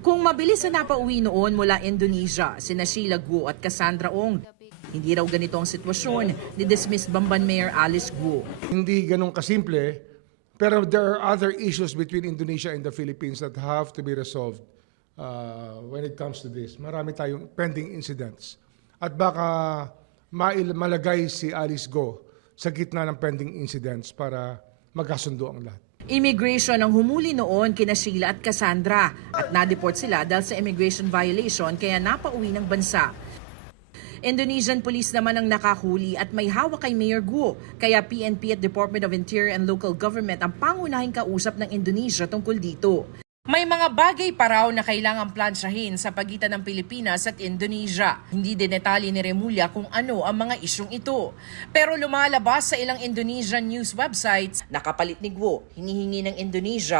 Kung mabilis na napauwi noon mula Indonesia, sina Sheila Guo at Cassandra Ong. Hindi raw ganito ang sitwasyon ni dismissed Bamban Mayor Alice Guo. Hindi ganun kasimple, pero there are other issues between Indonesia and the Philippines that have to be resolved when it comes to this. Marami tayong pending incidents. At baka malagay si Alice Guo sa gitna ng pending incidents para magkasundo ang lahat. Immigration ang humuli noon kina Sheila at Cassandra at na-deport sila dahil sa immigration violation kaya napauwi ng bansa. Indonesian police naman ang nakahuli at may hawak kay Mayor Guo, kaya PNP at Department of Interior and Local Government ang pangunahing kausap ng Indonesia tungkol dito. May mga bagay pa raw na kailangang plansyahin sa pagitan ng Pilipinas at Indonesia. Hindi din detalye ni Remulla kung ano ang mga isyong ito. Pero lumalabas sa ilang Indonesian news websites, nakapalit ni Guo, hinihingi ng Indonesia